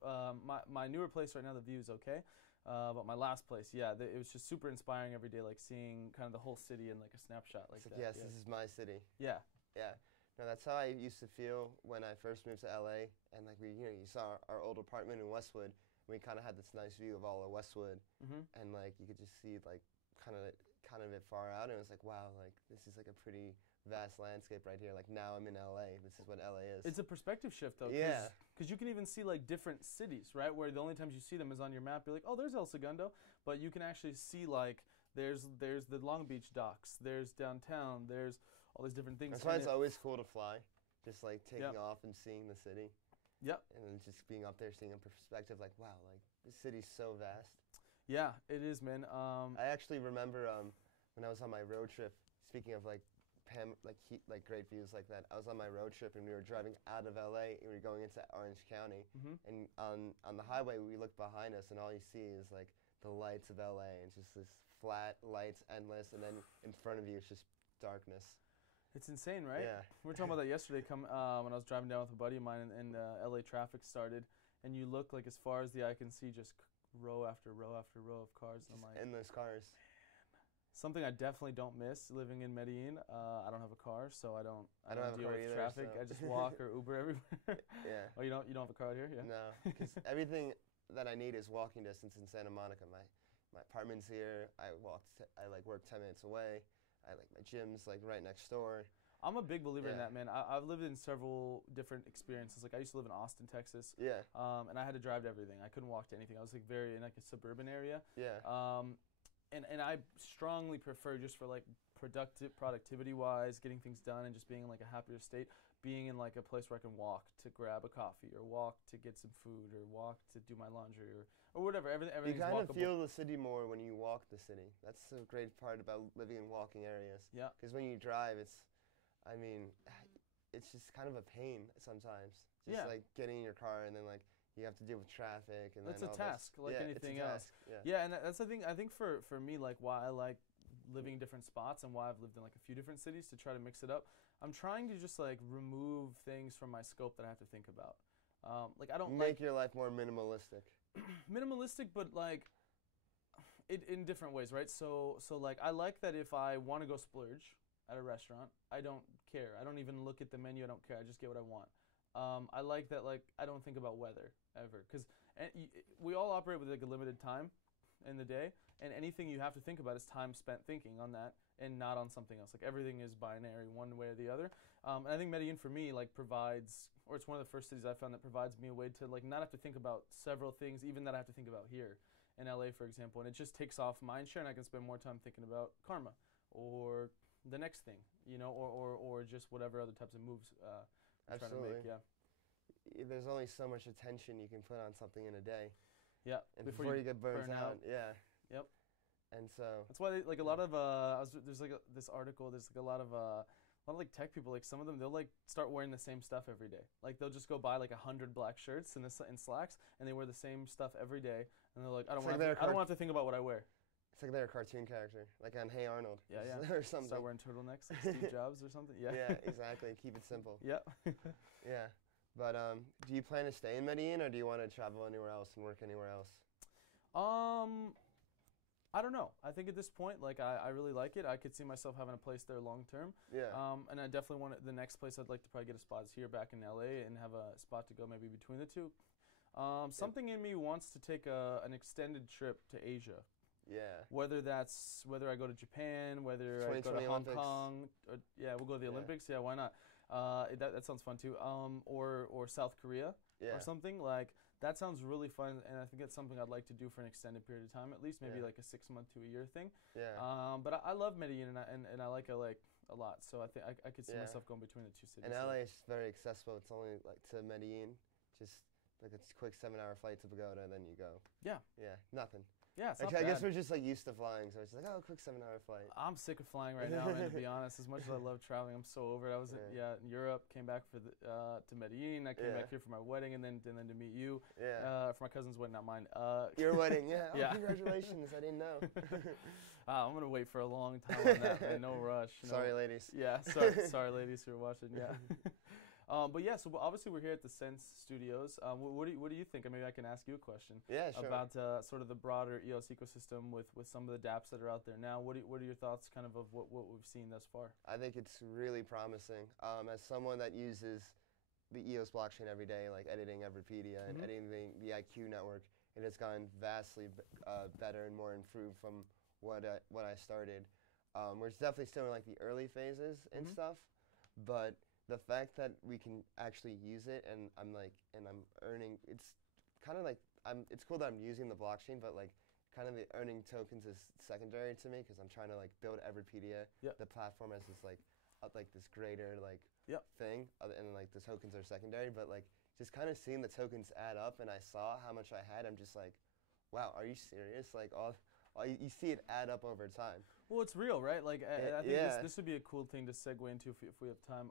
my newer place right now, the view is okay, but my last place, it was just super inspiring every day, like seeing kind of the whole city in like a snapshot like that. Yes, this is my city. Yeah. No, that's how I used to feel when I first moved to LA, and like you saw our old apartment in Westwood. We kind of had this nice view of all of Westwood, and like you could just see like kind of it far out, and it was like, wow, like this is like a pretty vast landscape right here. Like now I'm in LA. This is what LA is. It's a perspective shift though. Yeah. Because you can even see like different cities, right? Where the only times you see them is on your map. You're like, oh, there's El Segundo, but you can actually see like there's the Long Beach docks, there's downtown, there's all these different things. That's why it's always cool to fly, just like taking off and seeing the city. Yep. And then just being up there, seeing a perspective, like, wow, like, this city's so vast. Yeah, it is, man. I actually remember when I was on my road trip, speaking of, like, great views like that, I was on my road trip, and we were driving out of L.A., and we were going into Orange County. And on the highway, we look behind us, and all you see is, like, the lights of L.A., and just this flat lights, endless, and then in front of you, it's just darkness. It's insane, right? Yeah. We were talking about that yesterday when I was driving down with a buddy of mine, and LA traffic started, and you look like as far as the eye can see, just row after row after row of cars. And I'm like, endless cars. Man. Something I definitely don't miss living in Medellín. I don't have a car, so I don't deal with either, traffic. so. I just walk or Uber everywhere. Yeah. Oh, you don't have a car out here? Yeah. No, because everything that I need is walking distance in Santa Monica. My apartment's here. I work 10 minutes away. My gym's like right next door. I'm a big believer in that, man. I've lived in several different experiences. Like I used to live in Austin, Texas. Yeah. And I had to drive to everything. I couldn't walk to anything. I was like very in like a suburban area. Yeah. And I strongly prefer, just for like productivity wise, getting things done and just being in like a happier state, being in like a place where I can walk to grab a coffee, or walk to get some food, or walk to do my laundry, or whatever. Everything's you kind walkable. of feel the city more when you walk the city. That's the great part about living in walking areas. Yeah. Because when you drive, it's just kind of a pain sometimes. Just like getting in your car, and then like you have to deal with traffic, and that's then a task like anything else. Yeah, and that's the thing. I think for me, like why I like living in different spots, and why I've lived in like a few different cities to try to mix it up. I'm trying to just like remove things from my scope that I have to think about. Like I don't make your life more minimalistic. Minimalistic, but like it in different ways, right? So like I like that if I want to go splurge at a restaurant, I don't care. I don't even look at the menu. I don't care. I just get what I want. I like that, like I don't think about weather ever, because we all operate with like a limited time. in the day, and anything you have to think about is time spent thinking on that and not on something else. Like everything is binary one way or the other. And I think Medellin for me like provides, or it's one of the first cities I found that provides me a way to like not have to think about several things, even that I have to think about here in LA, for example. And it just takes off mind share, and I can spend more time thinking about karma or the next thing, you know, or just whatever other types of moves I'm trying to make. Yeah. There's only so much attention you can put on something in a day. Yeah. And before you get burnt out. Yeah. Yep. And so that's why like a lot of there's like this article. There's like a lot of like tech people. Like some of them, they'll like start wearing the same stuff every day. Like they'll just go buy like 100 black shirts and slacks, and they wear the same stuff every day. And they're like, I don't want to think about what I wear. It's like they're a cartoon character, like on Hey Arnold. Yeah, or something. Start wearing turtlenecks, like Steve Jobs or something. Yeah. Yeah, exactly. Keep it simple. Yeah. Yeah. But do you plan to stay in Medellin, or do you want to travel anywhere else and work anywhere else? I don't know. I think at this point, like, I really like it. I could see myself having a place there long term. Yeah. And I definitely want the next place I'd like to probably get a spot is here back in LA and have a spot to go maybe between the two. Something in me wants to take an extended trip to Asia. Yeah. Whether I go to Japan, whether I go to Hong Kong, or, yeah, we'll go to the Olympics. Yeah, why not? That sounds fun too. Or South Korea or something like. That sounds really fun, and I think it's something I'd like to do for an extended period of time, at least maybe like a 6 month to a year thing. Yeah. But I love Medellin, and I like LA a lot, so I think I could see myself going between the two cities. And LA is very accessible. It's only like to Medellin, just like a quick 7-hour flight to Pagoda, and then you go. Yeah. Yeah. Nothing. Yeah, it's not I bad. guess we're just like used to flying, so it's like, oh, quick 7-hour flight. I'm sick of flying right now, man, to be honest. As much as I love traveling, I'm so over it. I was in Europe, came back for to Medellin. I came back here for my wedding, and then to meet you. Yeah. For my cousin's wedding, not mine. Your wedding, yeah. Oh, congratulations! I didn't know. I'm gonna wait for a long time on that, man. No rush. Sorry, ladies. Yeah, sorry, ladies who are watching. Yeah. But yeah, so obviously we're here at the Sense Studios. What do you think? Maybe I can ask you a question. Yeah, sure. About sort of the broader EOS ecosystem with some of the dApps that are out there now. What are your thoughts, kind of what we've seen thus far? I think it's really promising. As someone that uses the EOS blockchain every day, like editing Everpedia and editing the IQ network, it has gotten vastly better and more improved from what I started. We're definitely still in like the early phases and stuff, but the fact that we can actually use it and I'm earning, it's kind of like it's cool that I'm using the blockchain, but like kind of the earning tokens is secondary to me because I'm trying to like build Everpedia, the platform as this like this greater like thing, and then like the tokens are secondary. But like just kind of seeing the tokens add up, and I saw how much I had, I'm just like, wow, are you serious? Like you see it add up over time. Well, it's real, right? Like I think this would be a cool thing to segue into if we have time.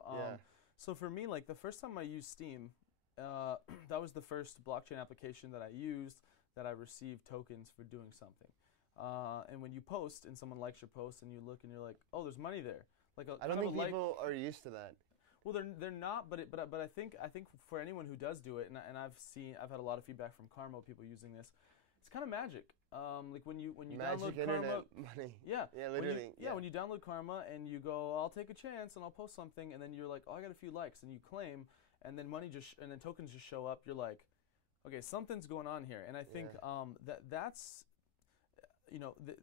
So for me, like the first time I used Steam, that was the first blockchain application that I used that I received tokens for doing something. And when you post and someone likes your post and you look and you're like, oh, there's money there. Like I don't think people are used to that. Well, they're not, but I think for anyone who does do it, and I've had a lot of feedback from Karma, people using this. It's kind of magic. Like when you magic download Karma, money. Yeah, literally. When you download Karma and you go, I'll take a chance and I'll post something, and then you're like, oh, I got a few likes, and you claim, and then and then tokens just show up. You're like, okay, something's going on here, and I think that's,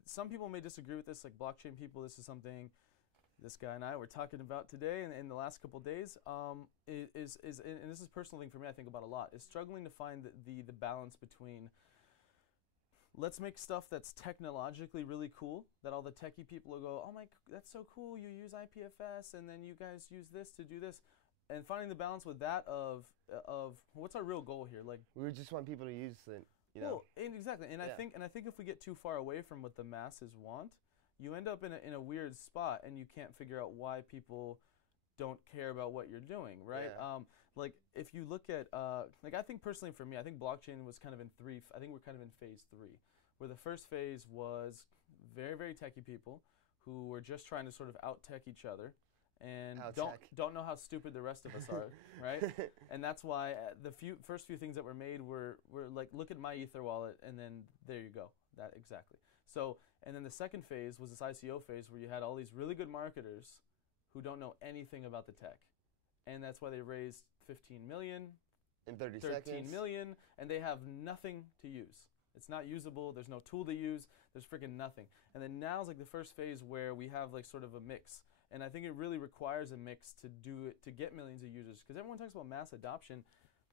some people may disagree with this, like blockchain people. This is something this guy and I were talking about today and in the last couple of days. And this is a personal thing for me. I think about a lot. Is struggling to find the balance between, let's make stuff that's technologically really cool, that all the techie people will go, oh my, that's so cool, you use IPFS, and then you guys use this to do this. And finding the balance with that of what's our real goal here? Like we just want people to use it, Well, exactly. And I think if we get too far away from what the masses want, you end up in a weird spot, and you can't figure out why people don't care about what you're doing, right? Yeah. Like if you look at like I think personally for me, I think blockchain was kind of in three. I think we're kind of in phase 3, where the first phase was very, very techie people who were just trying to sort of out tech each other and don't know how stupid the rest of us are, right? And that's why the first few things that were made were like, look at my Ether wallet, and then there you go, that exactly. So, and then the second phase was this ICO phase where you had all these really good marketers who don't know anything about the tech, and that's why they raised 15 million in 30 13 seconds. million, and they have nothing to use. It's not usable. There's no tool to use. There's freaking nothing. And then now's like the first phase where we have like sort of a mix. And I think it really requires a mix to do it, to get millions of users. Because everyone talks about mass adoption,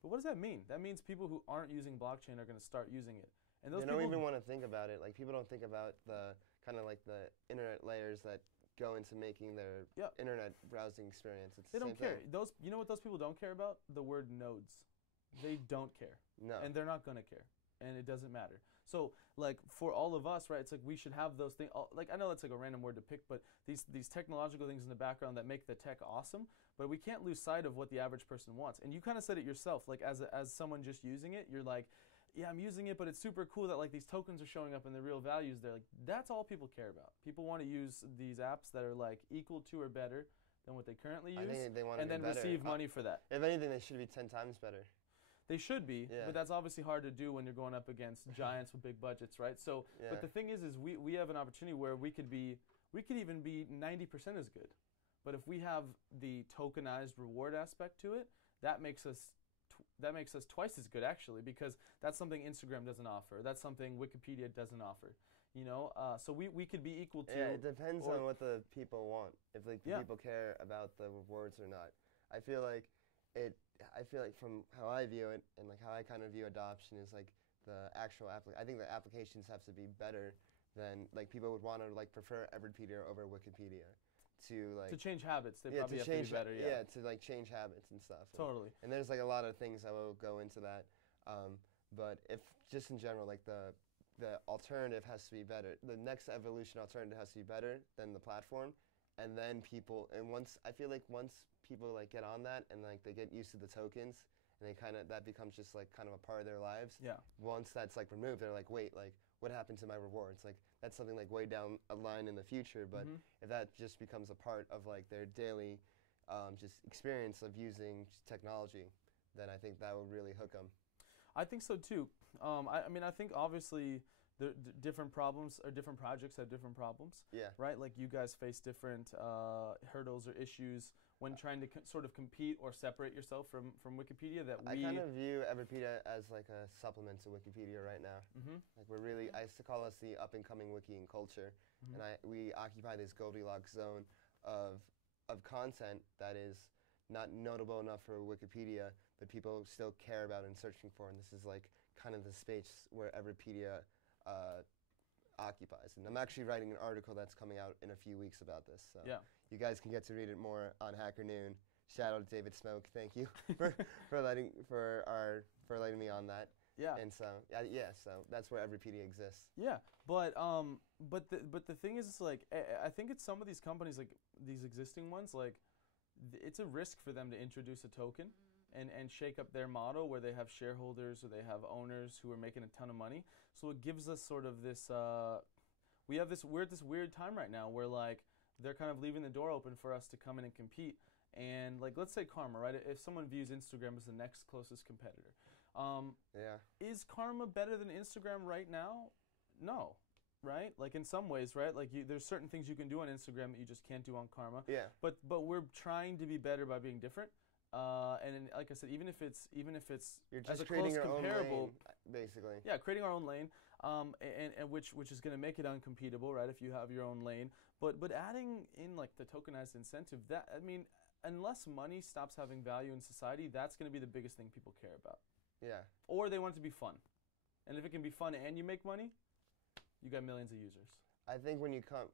but what does that mean? That means people who aren't using blockchain are going to start using it. And those they don't even want to think about it. Like, people don't think about the kind of like the internet layers that go into making their internet browsing experience. It's they don't care. Thing. Those, you know what those people don't care about? The word nodes. They don't care. No. And they're not going to care. And it doesn't matter. So, like, for all of us, right, it's like we should have those things. Like, I know that's like a random word to pick, but these technological things in the background that make the tech awesome, but we can't lose sight of what the average person wants. And you kind of said it yourself, like, as someone just using it, you're like, yeah, I'm using it, but it's super cool that, like, these tokens are showing up and the real values there. Like, that's all people care about. People want to use these apps that are, like, equal to or better than what they currently use, I think they want and then receive money for that. If anything, they should be 10 times better. They should be, but that's obviously hard to do when you're going up against giants with big budgets, right? So, but the thing is we have an opportunity where we could even be 90% as good. But if we have the tokenized reward aspect to it, that makes us twice as good, actually, because that's something Instagram doesn't offer. That's something Wikipedia doesn't offer. You know, so we could be equal to. Yeah, it depends on what the people want. If like the people care about the rewards or not. I feel like from how I view it and like how I kind of view adoption is like the actual I think the applications have to be better than like people would want to like prefer Everpedia over Wikipedia to change habits. They probably have to be better. Yeah, to like change habits and stuff. Totally. And there's like a lot of things that will go into that. But if just in general, like the alternative has to be better. The next evolution alternative has to be better than the platform, and then once people like get on that and like they get used to the tokens and that becomes just like kind of a part of their lives. Yeah. Once that's like removed, they're like, wait, like what happened to my rewards? Like that's something like way down a line in the future. But if that just becomes a part of like their daily just experience of using technology, then I think that would really hook them. I think so too. I mean, I think obviously the different problems or different projects have different problems. Yeah. Right? Like you guys face different hurdles or issues when trying to sort of compete or separate yourself from Wikipedia. I kind of view Everpedia as like a supplement to Wikipedia right now. Like I used to call us the up and coming wiki and culture, and we occupy this Goldilocks zone of content that is not notable enough for Wikipedia, but people still care about and searching for, and this is like kind of the space where Everpedia occupies. And I'm actually writing an article that's coming out in a few weeks about this. So you guys can get to read it more on Hacker Noon. Shout out to David Smoke. Thank you for letting me on that. Yeah. And so so that's where Everpedia exists. Yeah, but the thing is, it's like I think it's some of these companies, like these existing ones, like it's a risk for them to introduce a token and shake up their model where they have shareholders or they have owners who are making a ton of money. So it gives us sort of this we're at this weird time right now where like they're kind of leaving the door open for us to come in and compete. And like let's say Karma, right? If someone views Instagram as the next closest competitor, is Karma better than Instagram right now? No. Right? Like in some ways, right? Like there's certain things you can do on Instagram that you just can't do on Karma. Yeah. But we're trying to be better by being different. And like I said, even if it's you're just as a creating close your comparable, own lane, basically. Yeah, creating our own lane, and which is going to make it uncompetable, right? If you have your own lane, but adding in like the tokenized incentive, that I mean, unless money stops having value in society, that's going to be the biggest thing people care about. Yeah. Or they want it to be fun, and if it can be fun and you make money, you got millions of users. I think when you kind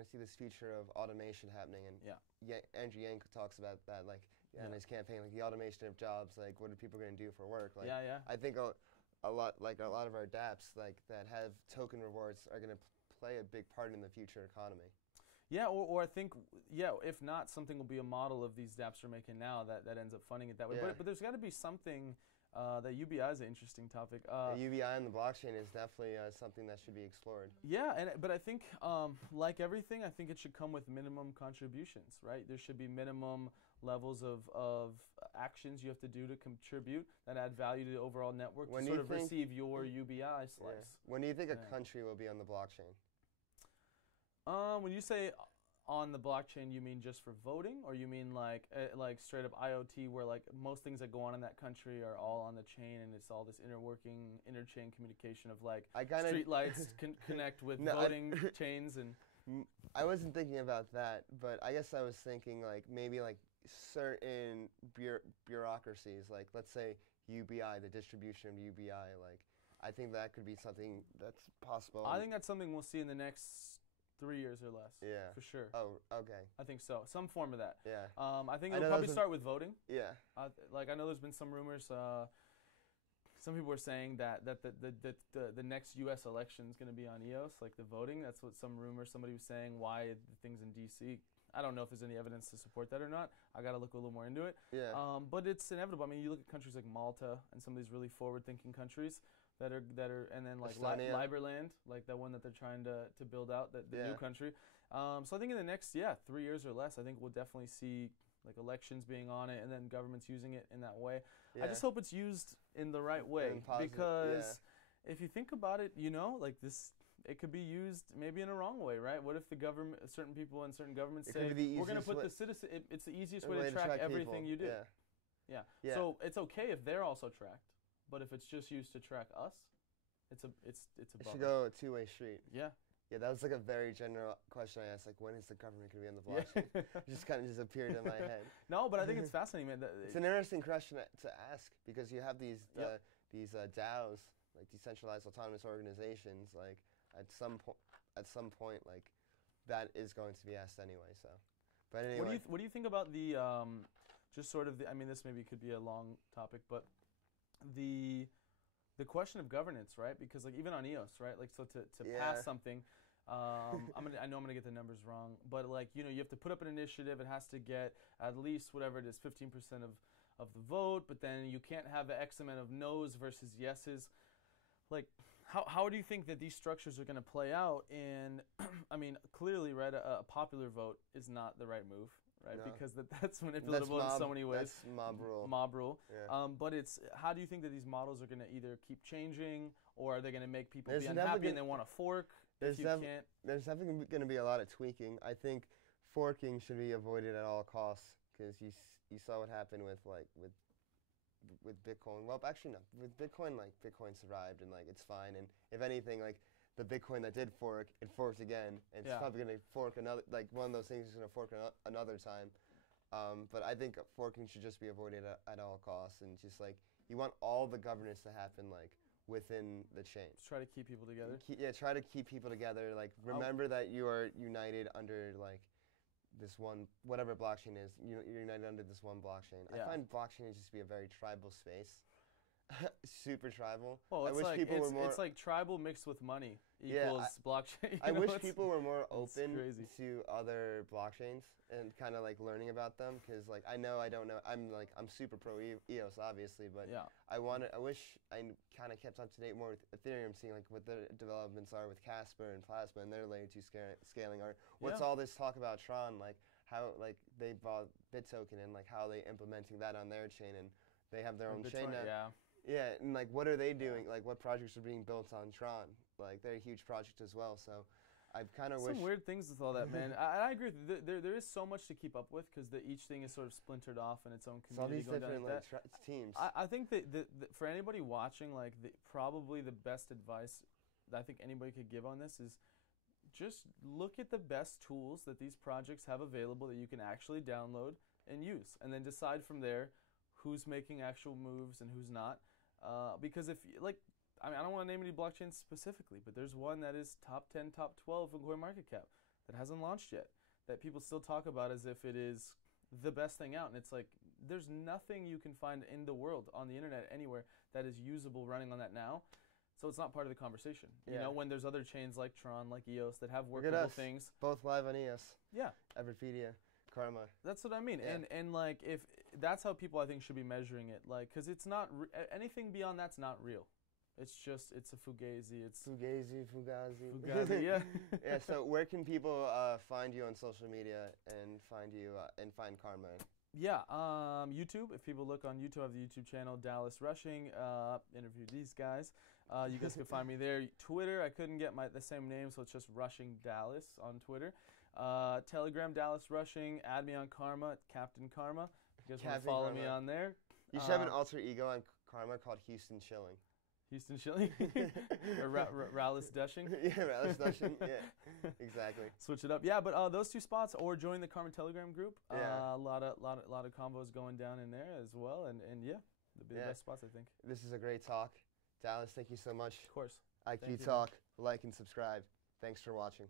of see this future of automation happening, and Andrew Yang talks about that, like in his campaign, like the automation of jobs, like what are people going to do for work? Like, I think a lot of our dApps like that have token rewards are going to play a big part in the future economy. Yeah, or I think if not, something will be a model of these dApps we're making now that ends up funding it that way. Yeah. But there's got to be something. That UBI is an interesting topic. The UBI and the blockchain is definitely something that should be explored. Yeah, but I think, like everything, I think it should come with minimum contributions, right? There should be minimum levels of actions you have to do to contribute that add value to the overall network to sort of receive your UBI slice. When do you think a country will be on the blockchain? When you say on the blockchain, you mean just for voting, or you mean like straight up IoT, where like most things that go on in that country are all on the chain, and it's all this interchain communication of like street lights connect with voting chains and. I wasn't thinking about that, but I guess I was thinking like maybe like certain bureaucracies, like let's say UBI, the distribution of UBI, like I think that could be something that's possible. I think that's something we'll see in the next 3 years or less. Yeah. For sure. Oh, okay. I think so. Some form of that. Yeah. I think it'll probably start with voting. Yeah. Like I know there's been some rumors. Some people were saying that the next U.S. election is going to be on EOS, like the voting. That's what some rumor somebody was saying. Why the things in D.C. I don't know if there's any evidence to support that or not. I got to look a little more into it. Yeah. But it's inevitable. I mean, you look at countries like Malta and some of these really forward-thinking countries that are, and then like Liberland, like that one that they're trying to build out, the new country. So I think in the next 3 years or less, I think we'll definitely see like elections being on it, and then governments using it in that way. Yeah. I just hope it's used in the right way, because if you think about it, you know, like this, it could be used maybe in a wrong way, right? What if the government, certain people in certain governments say, we're going to put the citizen, it's the easiest way to track everything you do. Yeah. So it's okay if they're also tracked, but if it's just used to track us, it's a bummer. It should go a two-way street. Yeah. Yeah, that was like a very general question I asked, like when is the government going to be on the blockchain? It just kind of just appeared in my head. No, but I think it's fascinating, man. It's an interesting question to ask, because you have these DAOs, like decentralized autonomous organizations, like at some point, like that is going to be asked anyway. So, but anyway, what do you think about the just sort of I mean, this maybe could be a long topic, but the question of governance, right? Because like even on EOS, right? Like so to pass something, I know I'm gonna get the numbers wrong, but like you know you have to put up an initiative. It has to get at least whatever it is, 15% of the vote, but then you can't have X amount of no's versus yeses. Like how do you think that these structures are gonna play out? And I mean clearly, right? A popular vote is not the right move. Right, no. Because that's manipulatable in so many ways. That's mob rule. Mob rule. Yeah. But it's how do you think that these models are going to either keep changing, or are they going to make people be unhappy and they want to fork? There's definitely going to be a lot of tweaking. I think forking should be avoided at all costs, because you saw what happened with Bitcoin. Well, actually no, with Bitcoin, like Bitcoin survived and like it's fine. And if anything, like the Bitcoin that did fork, it forked again, and it's probably going to fork another, like one of those things is going to fork another time. But I think forking should just be avoided at all costs, and just like you want all the governance to happen like within the chain. Just try to keep people together. Try to keep people together. Like remember that you are united under like this one, whatever blockchain is. You're united under this one blockchain. I find blockchain to just be a very tribal space. Super tribal. Well, it's like tribal mixed with money equals blockchain. I wish people were more open to other blockchains and kind of like learning about them, because like I don't know. I'm super pro EOS obviously, but I wish I kind of kept up to date more with Ethereum, seeing like what the developments are with Casper and Plasma and their layer 2 scaling are. What's all this talk about Tron, like how like they bought BitToken and like how they implementing that on their chain, and they have their own chain now. Yeah, and like what are they doing? Like what projects are being built on Tron? Like they're a huge project as well. So I kind of wish some weird things with all that, man. I agree. There is so much to keep up with, because each thing is sort of splintered off in its own community. All these different like teams. I think that for anybody watching, like probably the best advice that I think anybody could give on this is just look at the best tools that these projects have available that you can actually download and use, and then decide from there who's making actual moves and who's not. Because if like, I mean, I don't want to name any blockchains specifically, but there's one that is top 10, top 12 in CoinMarketCap that hasn't launched yet, that people still talk about as if it is the best thing out. And it's like, there's nothing you can find in the world, on the internet, anywhere, that is usable running on that now. So it's not part of the conversation. You know, when there's other chains like Tron, like EOS, that have workable things. Both live on EOS. Yeah. Everpedia. Karma. That's what I mean. And like, if that's how people I think should be measuring it, like, because it's not anything beyond that's not real. It's just it's a fugazi. It's fugazi. Yeah. Yeah. So where can people find you on social media and find you and find Karma? Yeah, YouTube. If people look on YouTube, I have the YouTube channel Dallas Rushing. Interviewed these guys. You guys can find me there. Twitter, I couldn't get the same name, so it's just Rushing Dallas on Twitter. Telegram, Dallas Rushing. Add me on Karma, Captain Karma. If you guys want to Captain follow Karma. me on there. You should have an alter ego on Karma called Houston Chilling. Houston Chilling? Or Rallis Dushing? Yeah, Rallis Dushing. Yeah, exactly. Switch it up. Yeah, but those two spots, or join the Karma Telegram group. Yeah. A lot of combos going down in there as well, and yeah, the best spots, I think. This is a great talk. Dallas, thank you so much. Of course. IQ Talk, like and subscribe. Thanks for watching.